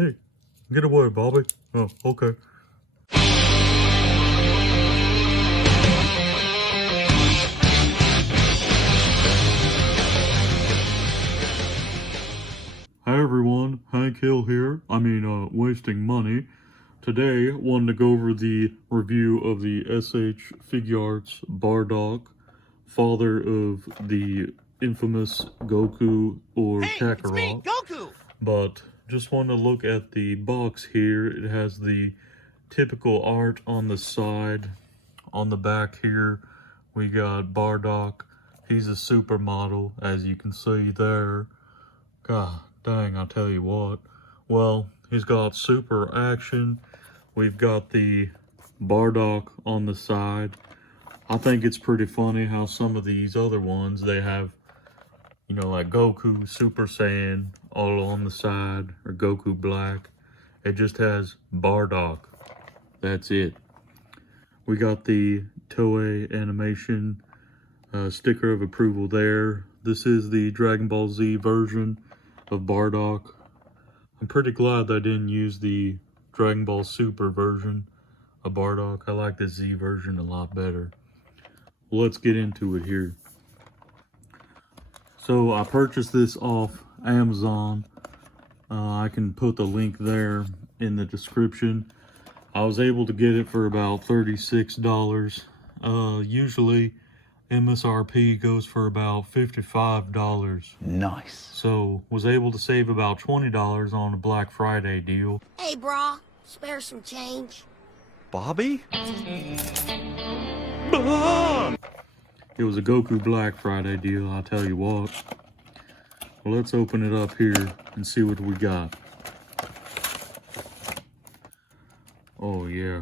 Hey, get away, Bobby. Oh, okay. Hi everyone, Hank Hill here. Wasting money. Today, wanted to go over the review of the SH Figuarts Bardock, father of the infamous Goku or Kakarot. It's me, Goku! But just want to look at the box here. It has the typical art on the side. On the back here, we got Bardock. He's a supermodel, as you can see there. God dang, I'll tell you what. Well, he's got super action. We've got the Bardock on the side. I think it's pretty funny how some of these other ones, they have, you know, like Goku Super Saiyan all on the side, or Goku Black. It just has Bardock. That's it. We got the Toei Animation sticker of approval there. This is the Dragon Ball Z version of Bardock. I'm pretty glad they didn't use the Dragon Ball Super version of Bardock. I like the Z version a lot better. Well, let's get into it here. So I purchased this off Amazon. I can put the link there in the description. I was able to get it for about $36. Usually MSRP goes for about $55. Nice. So was able to save about $20 on a Black Friday deal. Hey, brah, spare some change. Bobby? It was a Goku Black Friday deal, I'll tell you what. Well, let's open it up here and see what we got. Oh yeah.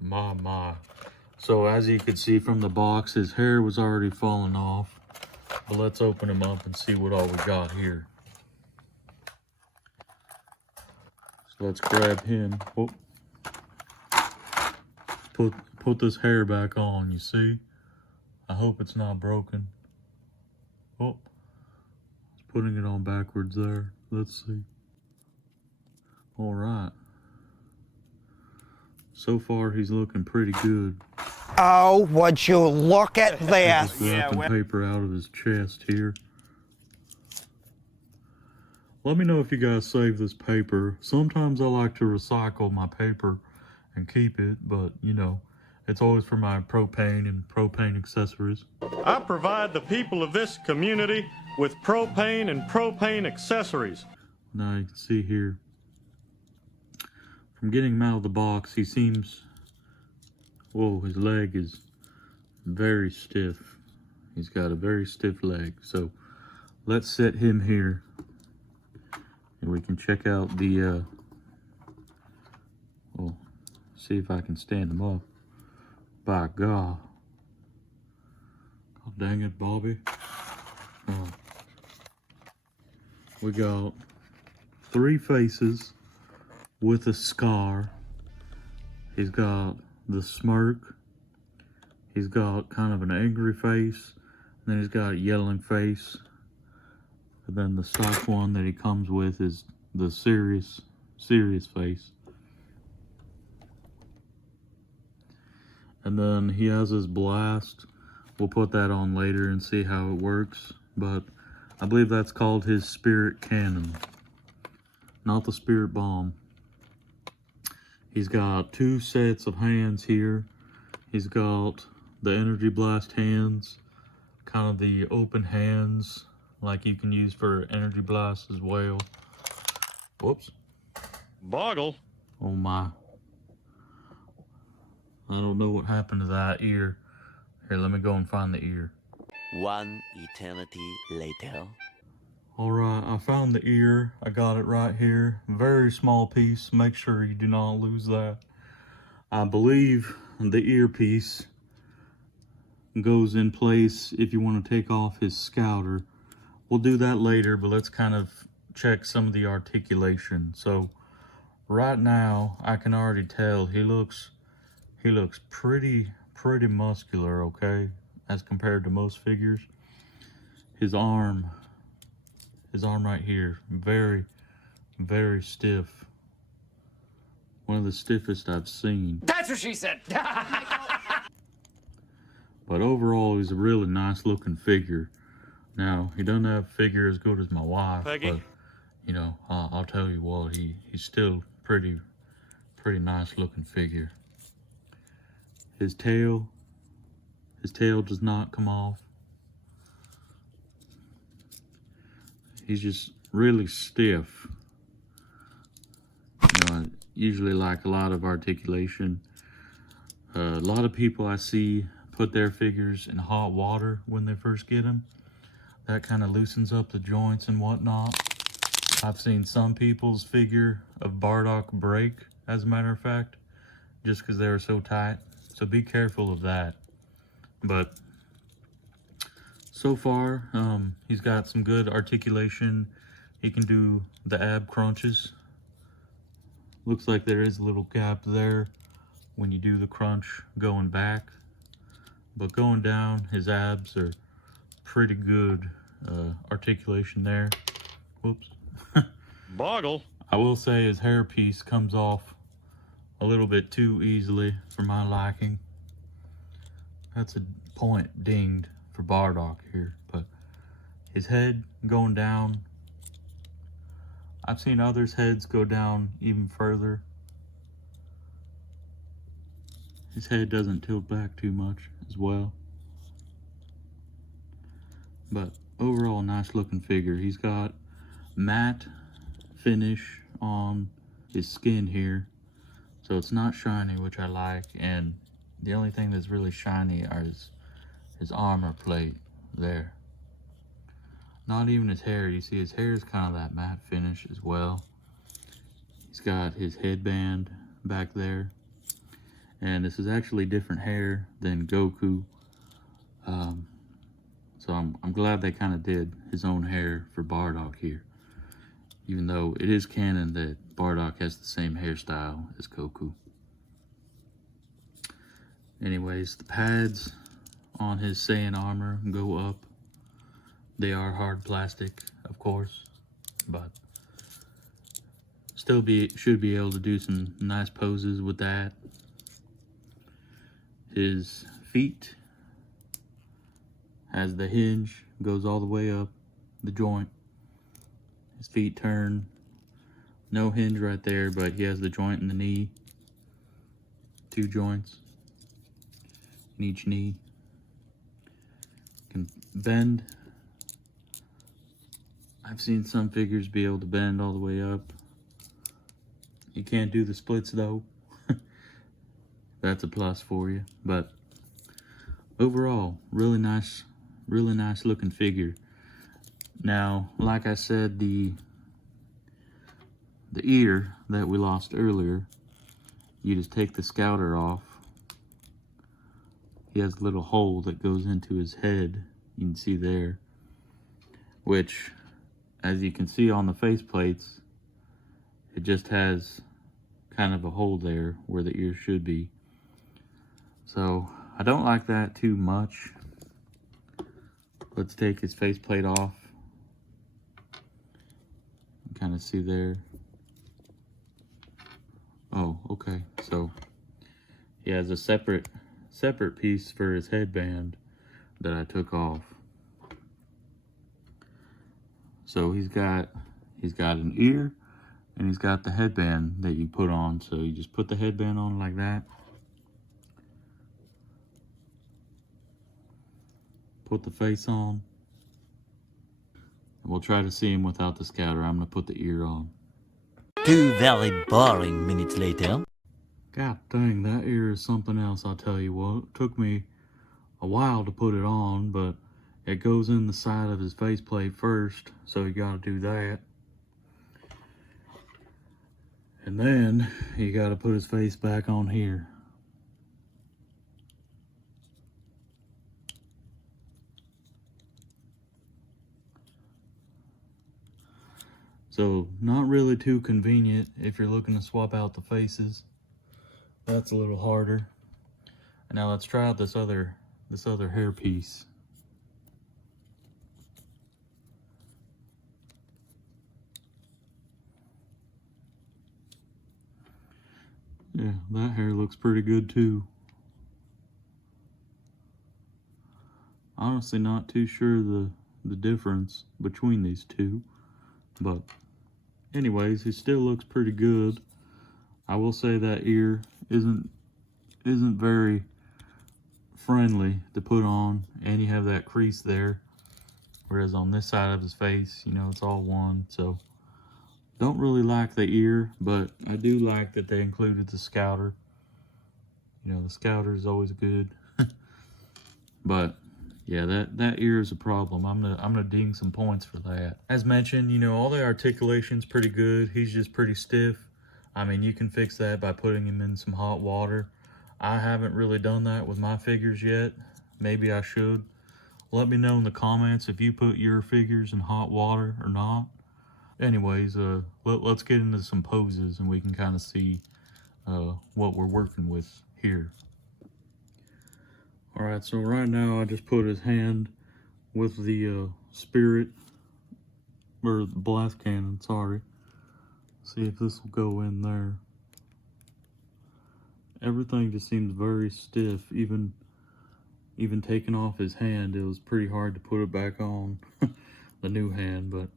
My. So as you can see from the box, his hair was already falling off. But let's open him up and see what all we got here. So let's grab him. Oh. Put this hair back on, you see? I hope it's not broken. Oh. Putting it on backwards there. Let's see. All right. So far, he's looking pretty good. Oh, would you look at this? Just wrapping paper out of his chest here. Let me know if you guys save this paper. Sometimes I like to recycle my paper and keep it, but you know, it's always for my propane and propane accessories. I provide the people of this community with propane and propane accessories. Now you can see here, from getting him out of the box, he seems, whoa, his leg is very stiff. He's got a very stiff leg. So let's set him here and we can check out the, see if I can stand him up. By God. Oh, dang it, Bobby. We got 3 faces with a scar. He's got the smirk. He's got kind of an angry face. And then he's got a yelling face. And then the stock one that he comes with is the serious face. And then he has his blast. We'll put that on later and see how it works. But I believe that's called his spirit cannon. Not the spirit bomb. He's got 2 sets of hands here. He's got the energy blast hands, kind of the open hands, like you can use for energy blast as well. Whoops. Boggle. Oh my. I don't know what happened to that ear. Here, let me go and find the ear. One eternity later. Alright, I found the ear. I got it right here. Very small piece. Make sure you do not lose that. I believe the earpiece goes in place if you want to take off his scouter. We'll do that later, but let's kind of check some of the articulation. So right now, I can already tell he looks pretty muscular, okay, as compared to most figures. His arm his arm right here, very, very stiff. One of the stiffest I've seen. That's what she said. But overall, he's a really nice looking figure. Now, he doesn't have a figure as good as my wife, Peggy? but, you know, I'll tell you what, he's still pretty nice looking figure. His tail does not come off. He's just really stiff. You know, I usually like a lot of articulation. A lot of people I see put their figures in hot water when they first get them. That kind of loosens up the joints and whatnot. I've seen some people's figure of Bardock break, as a matter of fact, just because they were so tight. So be careful of that. But so far, he's got some good articulation. He can do the ab crunches. Looks like there is a little gap there when you do the crunch going back. But going down, his abs are pretty good articulation there. Whoops. Boggle. I will say his hairpiece comes off a little bit too easily for my liking. That's a point dinged for Bardock here, but his head going down, I've seen others' heads go down even further. His head doesn't tilt back too much as well. But overall, nice looking figure. He's got matte finish on his skin here, so it's not shiny, which I like, and the only thing that's really shiny are his armor plate there. Not even his hair. You see his hair is kind of that matte finish as well. He's got his headband back there, and this is actually different hair than Goku. So I'm glad they kind of did his own hair for Bardock here, even though it is canon that Bardock has the same hairstyle as Goku. Anyways, the pads on his Saiyan armor go up. They are hard plastic, of course, but still should be able to do some nice poses with that. His feet has the hinge, goes all the way up the joint. His feet turn, no hinge right there, but he has the joint in the knee, 2 joints in each knee. Can bend. I've seen some figures be able to bend all the way up. You can't do the splits though. That's a plus for you. But overall, really nice looking figure. Now, like I said, the ear that we lost earlier, you just take the scouter off. He has a little hole that goes into his head, you can see there, which, as you can see on the face plates, it just has kind of a hole there where the ear should be. So I don't like that too much. Let's take his faceplate off. You kind of see there. Oh, okay. So he has a separate piece for his headband that I took off. So he's got an ear, and he's got the headband that you put on. So you just put the headband on like that. Put the face on. We'll try to see him without the scouter. I'm going to put the ear on. 2 very boring minutes later. God dang, that ear is something else, I'll tell you what. It took me a while to put it on, but it goes in the side of his faceplate first, so you got to do that. And then you got to put his face back on here. So not really too convenient if you're looking to swap out the faces. That's a little harder. And now let's try out this other hair piece. Yeah, that hair looks pretty good too. Honestly, not too sure the difference between these two, but anyways, he still looks pretty good. I will say that ear isn't very friendly to put on, and you have that crease there, whereas on this side of his face, you know, it's all one. So don't really like the ear, but I do like that they included the scouter. You know, the scouter is always good. But yeah, that ear is a problem. I'm gonna ding some points for that. As mentioned, you know, all the articulation's pretty good. He's just pretty stiff. I mean, you can fix that by putting him in some hot water. I haven't really done that with my figures yet. Maybe I should. Let me know in the comments if you put your figures in hot water or not. Anyways, let's get into some poses and we can kind of see what we're working with here. Alright, so right now I just put his hand with the spirit, or the blast cannon, sorry. See if this will go in there. Everything just seems very stiff. Even taking off his hand, it was pretty hard to put it back on. The new hand, but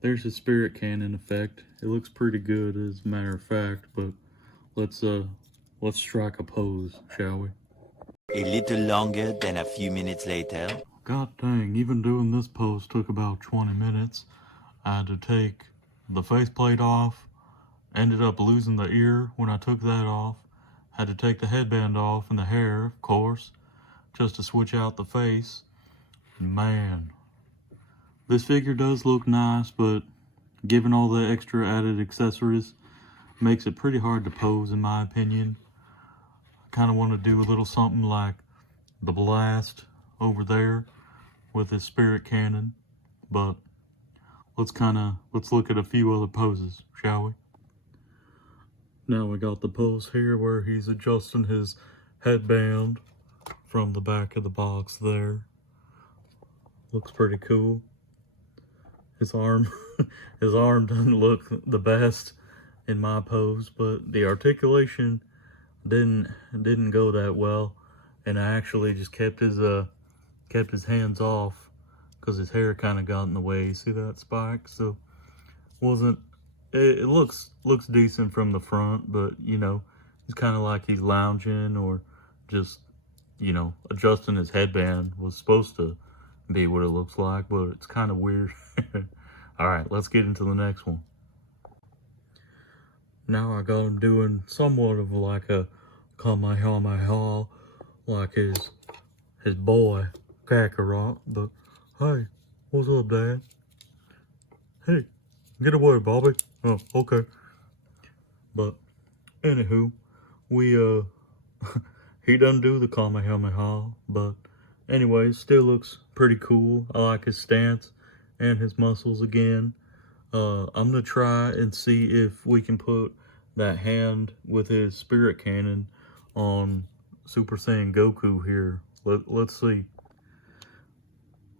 there's his spirit cannon effect. It looks pretty good as a matter of fact, but let's strike a pose, shall we? A little longer than a few minutes later. God dang, even doing this pose took about 20 minutes. I had to take the faceplate off, ended up losing the ear when I took that off, had to take the headband off and the hair, of course, just to switch out the face. Man, this figure does look nice, but given all the extra added accessories, makes it pretty hard to pose in my opinion. I kind of want to do a little something like the blast over there with his spirit cannon, but let's look at a few other poses, shall we? Now we got the pose here where he's adjusting his headband from the back of the box there. Looks pretty cool. His arm his arm doesn't look the best in my pose, but the articulation didn't go that well, and I actually just kept his hands off because his hair kind of got in the way. See that spike? So it looks decent from the front, but you know, it's kind of like he's lounging or just, you know, adjusting his headband was supposed to be what it looks like, but it's kind of weird. All right, let's get into the next one. Now I got him doing somewhat of like a Kamehameha, like his boy Kakarot. But hey, what's up, Dad? Hey, get away, Bobby. Oh, okay. But anywho, we he doesn't do the Kamehameha, but anyways, still looks pretty cool. I like his stance and his muscles again. I'm gonna try and see if we can put that hand with his spirit cannon on Super Saiyan Goku here. Let's see.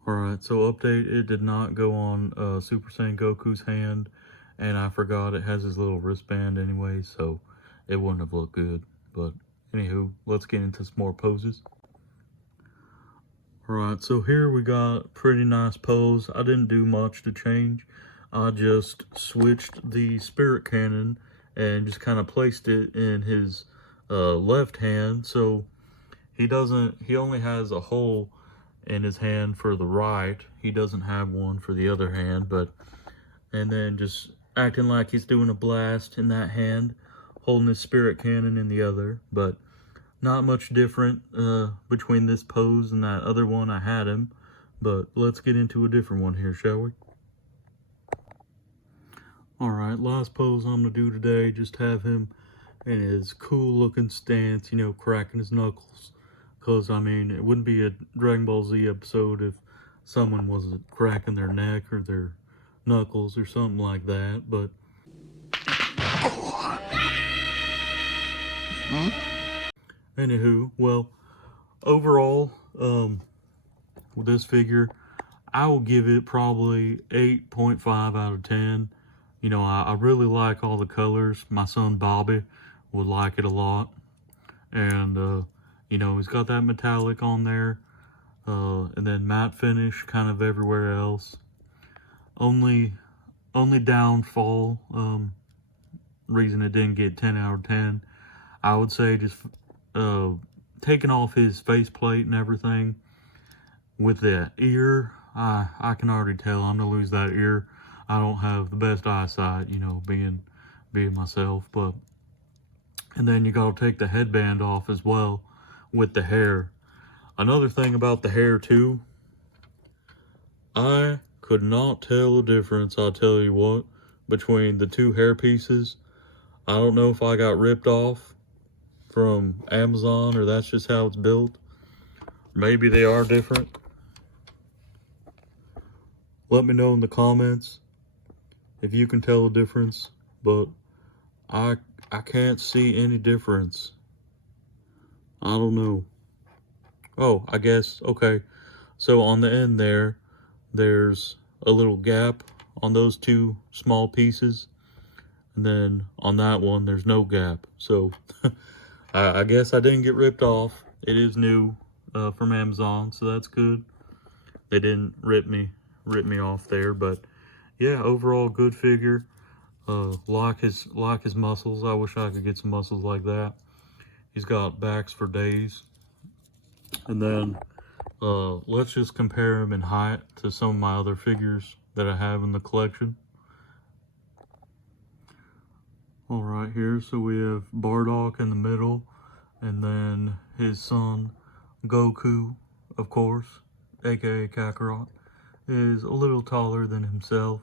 Alright, so update, it did not go on Super Saiyan Goku's hand, and I forgot it has his little wristband anyway, so it wouldn't have looked good. But anywho, let's get into some more poses. Alright, so here we got a pretty nice pose. I didn't do much to change. I just switched the spirit cannon and just kind of placed it in his left hand, so he only has a hole in his hand for the right. He doesn't have one for the other hand, and then just acting like he's doing a blast in that hand, holding his spirit cannon in the other. But not much different between this pose and that other one I had him. But let's get into a different one here, shall we? Alright, last pose I'm going to do today, just have him in his cool looking stance, you know, cracking his knuckles. Because, I mean, it wouldn't be a Dragon Ball Z episode if someone wasn't cracking their neck or their knuckles or something like that, but... Anywho, well, overall, with this figure, I will give it probably 8.5 out of 10. You know, I really like all the colors. My son Bobby would like it a lot. And you know, he's got that metallic on there, and then matte finish kind of everywhere else. Only downfall, reason it didn't get 10 out of 10, I would say just taking off his faceplate and everything. With that ear, I can already tell I'm gonna lose that ear. I don't have the best eyesight, you know, being myself. But and then you gotta take the headband off as well with the hair. Another thing about the hair too, I could not tell the difference, I'll tell you what, between the two hair pieces. I don't know if I got ripped off from Amazon or that's just how it's built. Maybe they are different. Let me know in the comments if you can tell the difference, but I can't see any difference. I don't know. Oh, I guess, okay. So on the end there's a little gap on those two small pieces. And then on that one, there's no gap. So I guess I didn't get ripped off. It is new from Amazon, so that's good. They didn't rip me off there, but yeah, overall good figure. Like his muscles. I wish I could get some muscles like that. He's got backs for days. And then let's just compare him in height to some of my other figures that I have in the collection. All right, here, so we have Bardock in the middle, and then his son, Goku, of course, aka Kakarot, is a little taller than himself.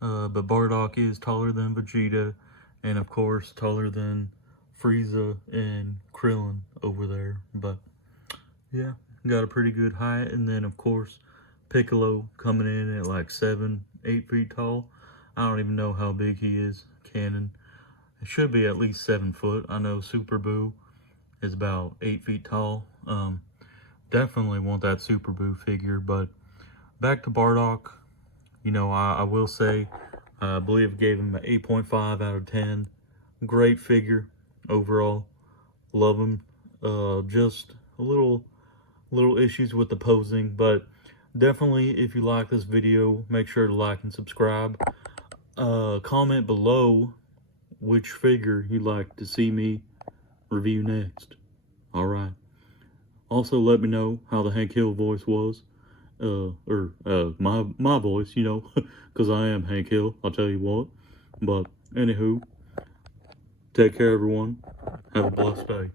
But Bardock is taller than Vegeta, and of course, taller than Frieza and Krillin over there. But yeah, got a pretty good height. And then, of course, Piccolo coming in at like 7-8 feet tall. I don't even know how big he is. Canon. It should be at least 7 foot. I know Super Boo is about 8 feet tall. Definitely want that Super Boo figure. But back to Bardock. You know, I will say, I believe I gave him an 8.5 out of 10. Great figure overall. Love him. Just a little issues with the posing, but definitely if you like this video, make sure to like and subscribe. Comment below which figure you'd like to see me review next. Alright. Also let me know how the Hank Hill voice was. My voice, you know, because I am Hank Hill, I'll tell you what. But, anywho, take care everyone. Have a blessed day.